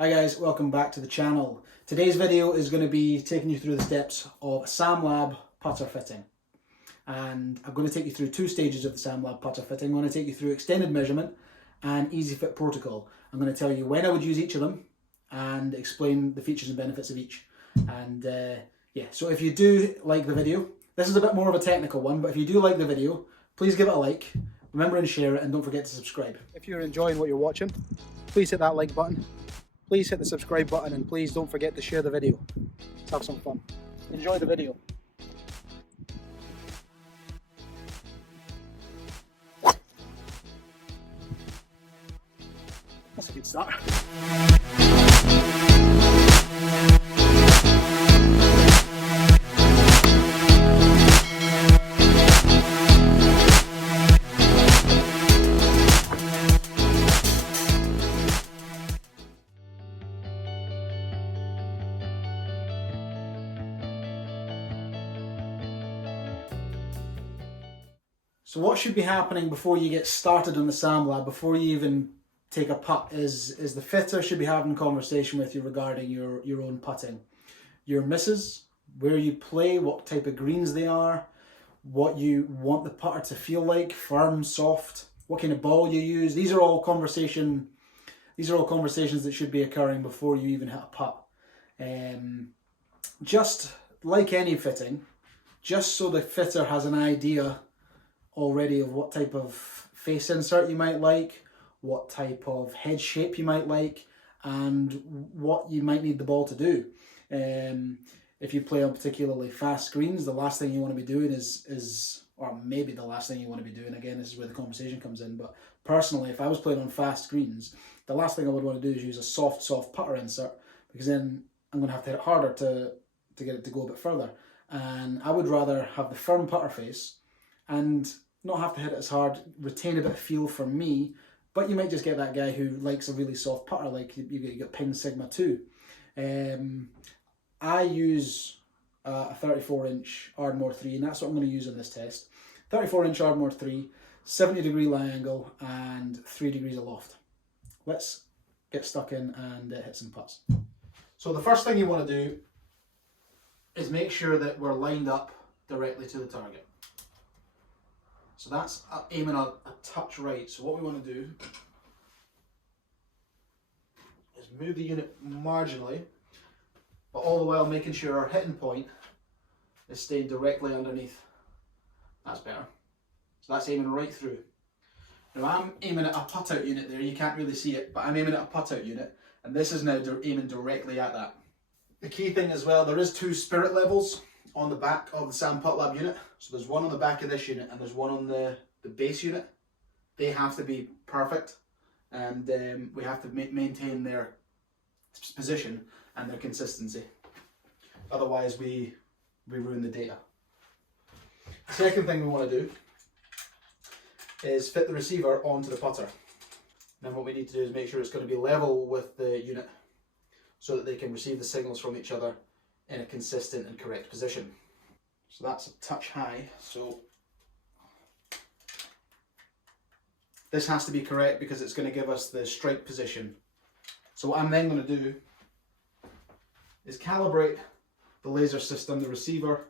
Hi guys, welcome back to the channel. Today's video is going to be taking you through the steps of S.A.M Lab putter fitting. And I'm going to take you through two stages of the S.A.M Lab putter fitting. I'm going to take you through extended measurement and EASYFIT protocol. I'm going to tell you when I would use each of them and explain the features and benefits of each. And yeah, so if you do like the video, this is a bit more of a technical one, but if you do like the video, please give it a like, remember and share it, and don't forget to subscribe. If you're enjoying what you're watching, please hit that like button. Please hit the subscribe button, and please don't forget to share the video. Let's have some fun. Enjoy the video. That's a good start. So what should be happening before you get started on the S.A.M Lab, before you even take a putt, is the fitter should be having a conversation with you regarding your own putting. Your misses, where you play, what type of greens they are, what you want the putter to feel like, firm, soft, what kind of ball you use. These are all conversations that should be occurring before you even hit a putt. Just like any fitting, just so the fitter has an idea already of what type of face insert you might like, what type of head shape you might like, and what you might need the ball to do. If you play on particularly fast greens, the last thing you want to be doing is or maybe the last thing you want to be doing, again, this is where the conversation comes in, but personally, if I was playing on fast greens, the last thing I would want to do is use a soft putter insert, because then I'm going to have to hit it harder to get it to go a bit further. And I would rather have the firm putter face and not have to hit it as hard, retain a bit of feel for me, but you might just get that guy who likes a really soft putter, like you got Ping Sigma 2. I use a 34-inch Ardmore 3, and that's what I'm going to use in this test. 34-inch Ardmore 3, 70-degree lie angle, and 3 degrees of loft. Let's get stuck in and hit some putts. So the first thing you want to do is make sure that we're lined up directly to the target. So that's aiming a touch right. So what we want to do is move the unit marginally, but all the while making sure our hitting point is staying directly underneath. That's better. So that's aiming right through. Now I'm aiming at a putt-out unit there. You can't really see it, but I'm aiming at a putt-out unit, and this is now aiming directly at that. The key thing as well, there is 2 spirit levels on the back of the S.A.M Putt Lab unit. So there's one on the back of this unit and there's one on the base unit. They have to be perfect, and we have to maintain their position and their consistency. Otherwise we ruin the data. The second thing we want to do is fit the receiver onto the putter. Then what we need to do is make sure it's going to be level with the unit so that they can receive the signals from each other in a consistent and correct position. So that's a touch high, so this has to be correct because it's going to give us the strike position. So what I'm then going to do is calibrate the laser system, the receiver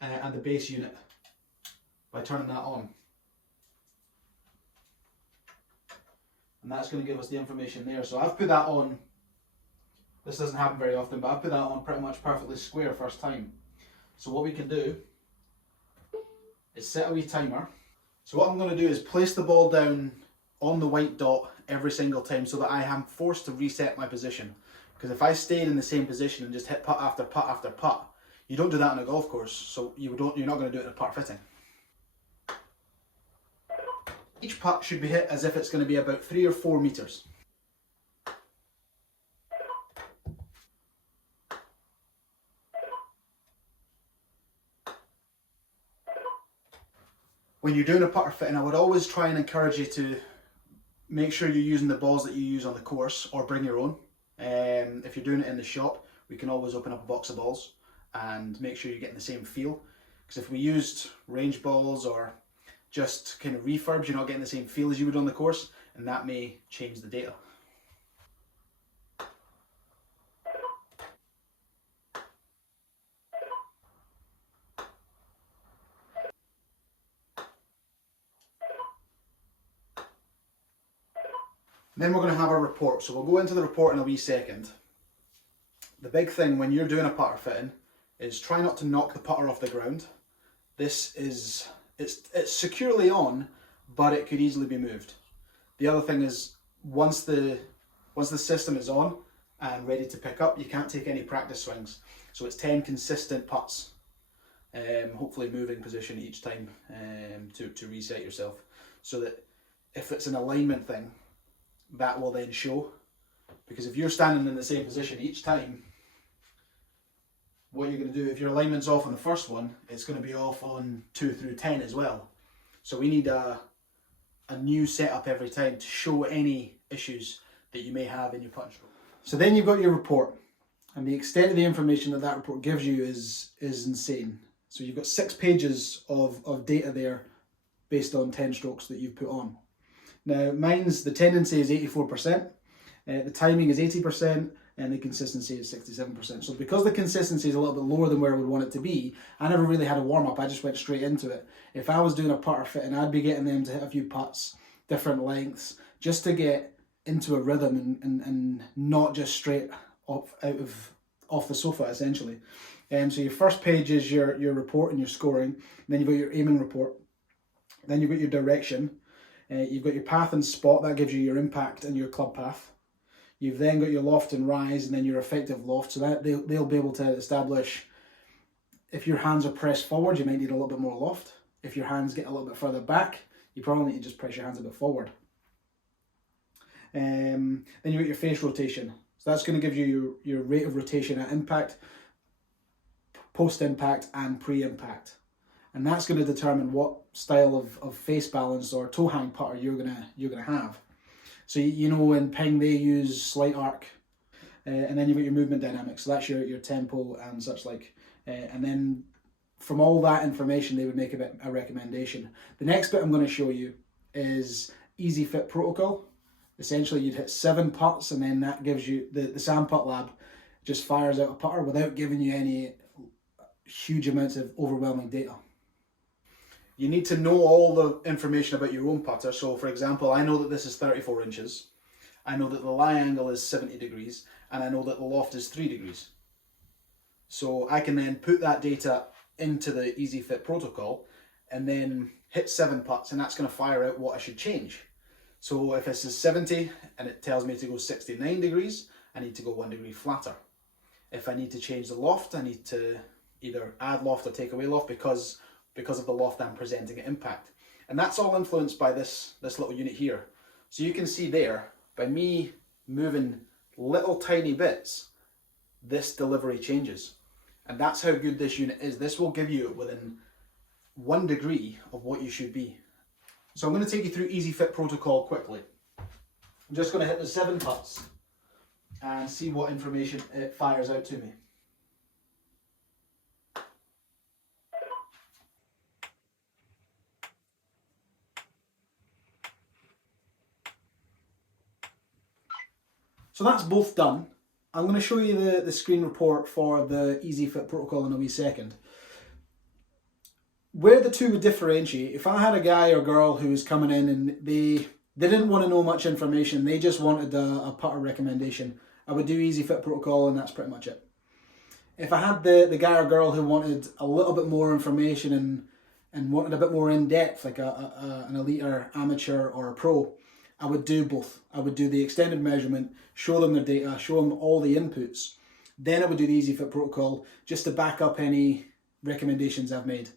and the base unit by turning that on. And that's going to give us the information there. So I've put that on. This doesn't happen very often, but I've put that on pretty much perfectly square first time. So what we can do is set a wee timer. So what I'm going to do is place the ball down on the white dot every single time so that I am forced to reset my position. Because if I stayed in the same position and just hit putt after putt after putt, you don't do that on a golf course, so you're not going to do it in a putt fitting. Each putt should be hit as if it's going to be about 3 or 4 meters. When you're doing a putter fitting, I would always try and encourage you to make sure you're using the balls that you use on the course, or bring your own. If you're doing it in the shop, we can always open up a box of balls and make sure you're getting the same feel. Because if we used range balls or just kind of refurbs, you're not getting the same feel as you would on the course, and that may change the data. Then we're going to have our report. So we'll go into the report in a wee second. The big thing when you're doing a putter fitting is try not to knock the putter off the ground. This is, it's securely on, but it could easily be moved. The other thing is once the system is on and ready to pick up, you can't take any practice swings. So it's 10 consistent putts, hopefully moving position each time to reset yourself. So that if it's an alignment thing, that will then show. Because if you're standing in the same position each time, what you're going to do, if your alignment's off on the first one, it's going to be off on 2 through 10 as well. So we need a new setup every time to show any issues that you may have in your putting stroke. So then you've got your report, and the extent of the information that that report gives you is insane. So you've got 6 pages of data there based on 10 strokes that you've put on. Now mine's, the tendency is 84%, the timing is 80%, and the consistency is 67%. So because the consistency is a little bit lower than where I would want it to be, I never really had a warm-up, I just went straight into it. If I was doing a putter fitting, I'd be getting them to hit a few putts, different lengths, just to get into a rhythm and not just straight off the sofa, essentially. So your first page is your report and your scoring, then you've got your aiming report, then you've got your direction, you've got your path and spot, that gives you your impact and your club path. You've then got your loft and rise, and then your effective loft, so that they'll be able to establish if your hands are pressed forward, you might need a little bit more loft. If your hands get a little bit further back, you probably need to just press your hands a bit forward. Then you've got your face rotation. So that's going to give you your rate of rotation at impact, post-impact and pre-impact. And that's going to determine what style of face balance or toe hang putter you're gonna have. So you know in ping they use slight arc, and then you've got your movement dynamics, so that's your tempo and such like. And then from all that information they would make a recommendation. The next bit I'm going to show you is EASYFIT protocol. Essentially you'd hit 7 putts, and then that gives you, the S.A.M Putt Lab just fires out a putter without giving you any huge amounts of overwhelming data. You need to know all the information about your own putter. So for example, I know that this is 34 inches. I know that the lie angle is 70 degrees, and I know that the loft is 3 degrees. So I can then put that data into the EASYFIT protocol and then hit 7 putts, and that's going to fire out what I should change. So if this is 70 and it tells me to go 69 degrees, I need to go 1 degree flatter. If I need to change the loft, I need to either add loft or take away loft because of the loft I'm presenting at impact. And that's all influenced by this little unit here. So you can see there, by me moving little tiny bits, this delivery changes. And that's how good this unit is. This will give you within 1 degree of what you should be. So I'm going to take you through EASYFIT protocol quickly. I'm just going to hit the 7 putts and see what information it fires out to me. So that's both done. I'm going to show you the screen report for the EASYFIT protocol in a wee second. Where the two would differentiate, if I had a guy or girl who was coming in and they didn't want to know much information, they just wanted a putter recommendation, I would do EASYFIT protocol and that's pretty much it. If I had the guy or girl who wanted a little bit more information and wanted a bit more in depth, like an elite or amateur or a pro, I would do both. I would do the extended measurement, show them their data, show them all the inputs. Then I would do the EASYFIT protocol just to back up any recommendations I've made.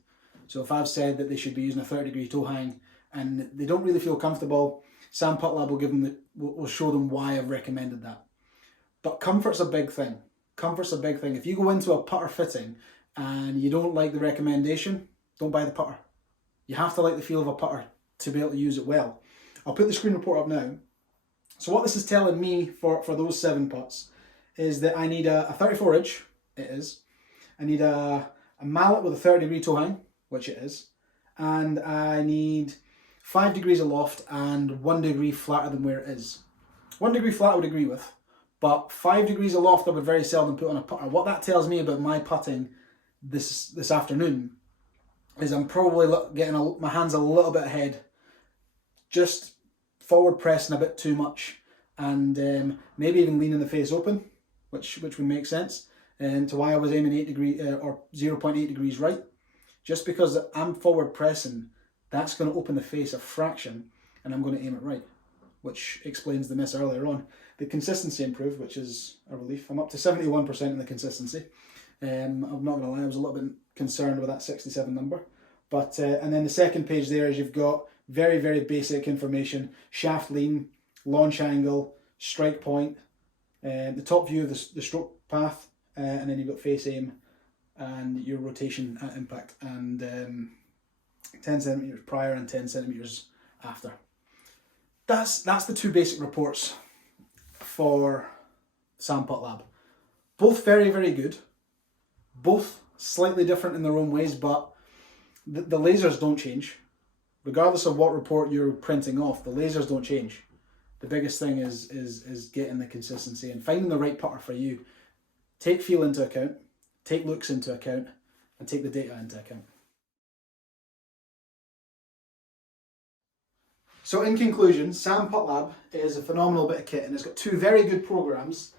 So if I've said that they should be using a 30-degree toe hang and they don't really feel comfortable, S.A.M Putt Lab will show them why I've recommended that. But comfort's a big thing. Comfort's a big thing. If you go into a putter fitting and you don't like the recommendation, don't buy the putter. You have to like the feel of a putter to be able to use it well. I'll put the screen report up now. So what this is telling me for those 7 putts is that I need a 34 inch, it is. I need a mallet with a 30-degree toe hang, which it is. And I need 5 degrees of loft and 1 degree flatter than where it is. 1 degree flat I would agree with, but 5 degrees of loft I would very seldom put on a putter. What that tells me about my putting this afternoon is I'm probably getting my hands a little bit ahead, just forward pressing a bit too much, and maybe even leaning the face open, which would make sense, to why I was aiming 8 degrees or 0.8 degrees right. Just because I'm forward pressing, that's going to open the face a fraction, and I'm going to aim it right, which explains the miss earlier on. The consistency improved, which is a relief. I'm up to 71% in the consistency. I'm not going to lie, I was a little bit concerned with that 67 number. But and then the second page there is you've got very, very basic information: shaft lean, launch angle, strike point, the top view of the stroke path, and then you've got face aim and your rotation at impact, and 10 centimeters prior and 10 centimeters after. That's the two basic reports for S.A.M Putt Lab. Both very, very good. Both slightly different in their own ways, but the lasers don't change. Regardless of what report you're printing off, the lasers don't change. The biggest thing is getting the consistency and finding the right putter for you. Take feel into account, take looks into account, and take the data into account. So in conclusion, S.A.M Putt Lab is a phenomenal bit of kit, and it's got two very good programs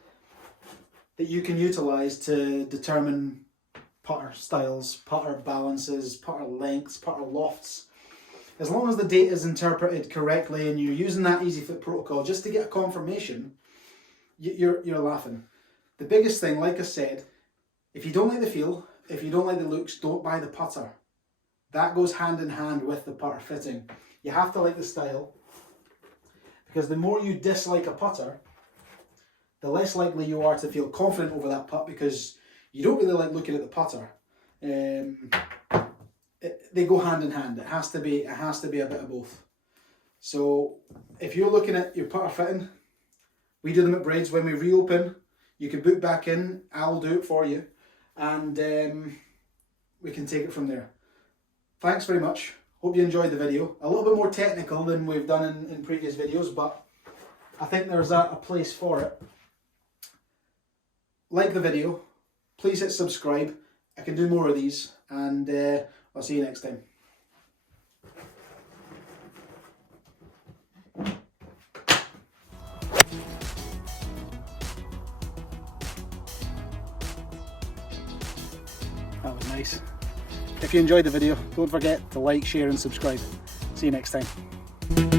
that you can utilise to determine putter styles, putter balances, putter lengths, putter lofts. As long as the data is interpreted correctly and you're using that EASYFIT protocol just to get a confirmation, you're laughing. The biggest thing, like I said, if you don't like the feel, if you don't like the looks, don't buy the putter. That goes hand in hand with the putter fitting. You have to like the style, because the more you dislike a putter, the less likely you are to feel confident over that putt, because you don't really like looking at the putter. They go hand in hand. It has to be a bit of both. So if you're looking at your putter fitting, we do them at Braids. When we reopen, you can book back in. I'll do it for you, and we can take it from there. Thanks very much. Hope you enjoyed the video. A little bit more technical than we've done in previous videos, but I think there's a place for it. Like the video. Please hit subscribe. I can do more of these, and I'll see you next time. That was nice. If you enjoyed the video, don't forget to like, share and subscribe. See you next time.